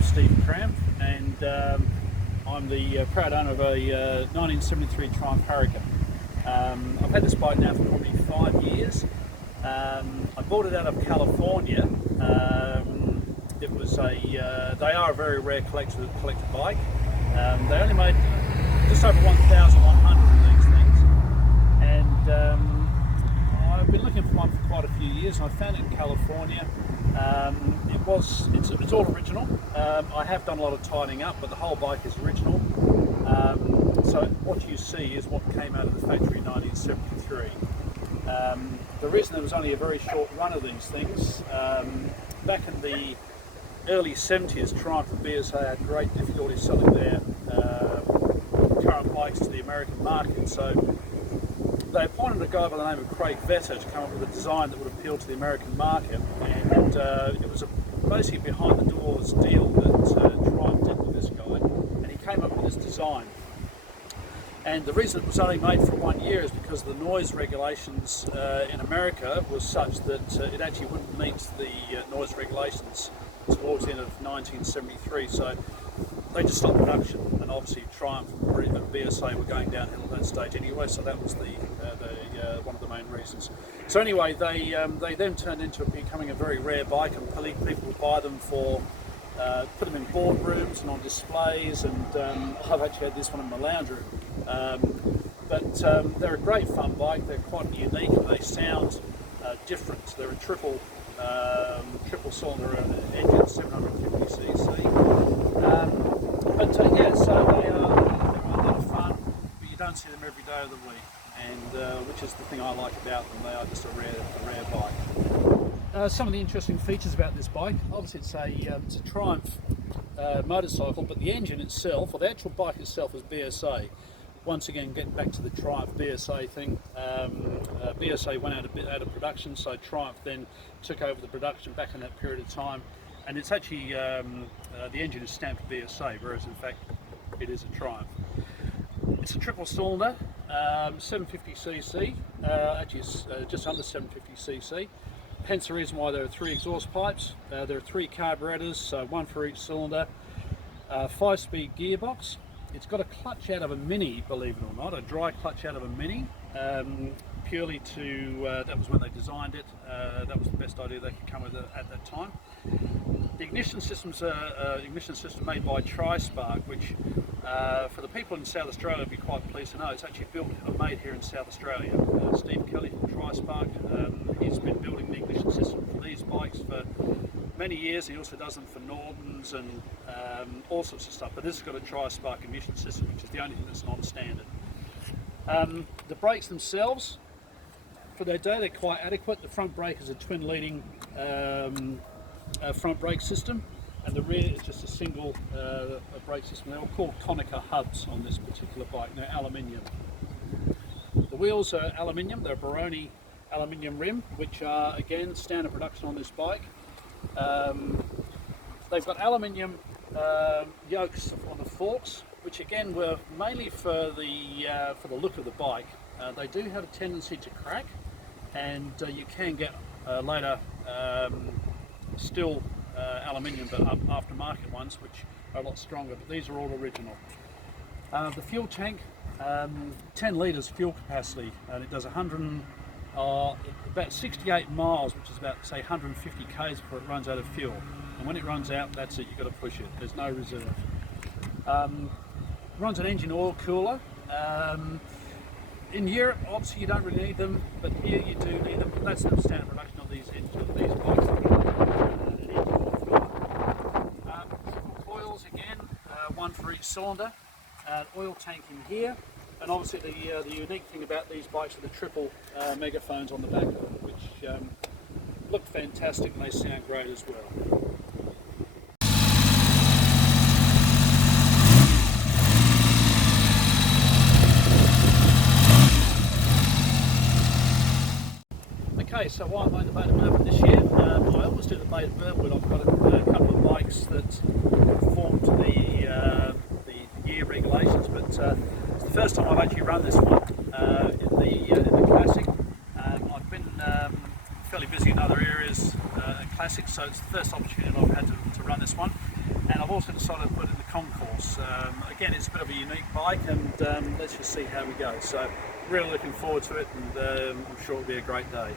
name's Steve Cramp, and I'm the proud owner of a 1973 Triumph Hurricane. I've had this bike now for probably 5 years. I bought it out of California. It was they are a very rare collector bike. They only made just over 1,100 of these things, and I've been looking for one for quite a few years, and I found it in California. It's all original. I have done a lot of tidying up, but the whole bike is original. So what you see is what came out of the factory in 1973. The reason there was only a very short run of these things, back in the early 70s, Triumph and BSA had great difficulty selling their current bikes to the American market. So they appointed a guy by the name of Craig Vetter to come up with a design that would appeal to the American market, and it was basically behind the doors deal that Triumph did with this guy, and he came up with this design. And the reason it was only made for 1 year is because the noise regulations in America was such that it actually wouldn't meet the noise regulations towards the end of 1973. So they just stopped production, and obviously Triumph and BSA were going downhill at that stage anyway, so that was one of the main reasons. So anyway, they then turned into becoming a very rare bike, and people would buy them for put them in boardrooms and on displays, and I've actually had this one in my lounge room. But they're a great fun bike. They're quite unique. They sound different. They're a triple cylinder engine, 750cc. Yeah, so they're a lot of fun, but you don't see them every day of the week, and which is the thing I like about them. They are just a rare bike. Some of the interesting features about this bike, obviously it's a Triumph motorcycle, but the engine itself, or the actual bike itself, is BSA. Once again, getting back to the Triumph BSA thing, BSA went out of production, so Triumph then took over the production back in that period of time, and it's actually the engine is stamped BSA, whereas in fact it is a Triumph. It's a triple cylinder, 750cc, actually it's just under 750cc. Hence the reason why there are 3 exhaust pipes. There are 3 carburetors, so 1 for each cylinder. 5-speed gearbox. It's got a clutch out of a Mini, believe it or not, a dry clutch out of a Mini. Purely to, that was when they designed it. That was the best idea they could come with at that time. The ignition system's an ignition system made by Tri-Spark, which for the people in South Australia would be quite pleased to know it's actually built and made here in South Australia. Steve Kelly from Tri-Spark, he's been building the ignition system for these bikes for many years. He also does them for Nortons and all sorts of stuff, but this has got a Tri-Spark ignition system, which is the only thing that's non-standard. The brakes themselves, for their day, they're quite adequate. The front brake is a twin leading front brake system, and the rear is just a single brake system. They're all called Konica hubs on this particular bike. They're aluminium. The wheels are aluminium. They're Baroni aluminium rim, which are again standard production on this bike. They've got aluminium yokes on the forks, which again were mainly for the look of the bike. They do have a tendency to crack, and you can get later still aluminium, but aftermarket ones, which are a lot stronger, but these are all original. The fuel tank, 10 litres fuel capacity, and it does about 68 miles, which is about, say, 150 k's before it runs out of fuel. And when it runs out, that's it, you've got to push it. There's no reserve. Runs an engine oil cooler. In Europe, obviously you don't really need them, but here you do need them. That's the standard production of these bikes. Triple coils again, 1 for each cylinder. Oil tank in here, and obviously the unique thing about these bikes are the triple megaphones on the back of them, which look fantastic and they sound great as well. Okay, so why am I in the Beta Birdwood this year? I always do the Beta Birdwood. I've got a couple of bikes that conform to the year regulations, but it's the first time I've actually run this one in the Classic. I've been fairly busy in other areas at Classic, so it's the first opportunity I've had to run this one. and I've also decided to put it in the concourse. Again, it's a bit of a unique bike, and let's just see how we go. So really looking forward to it, and I'm sure it'll be a great day.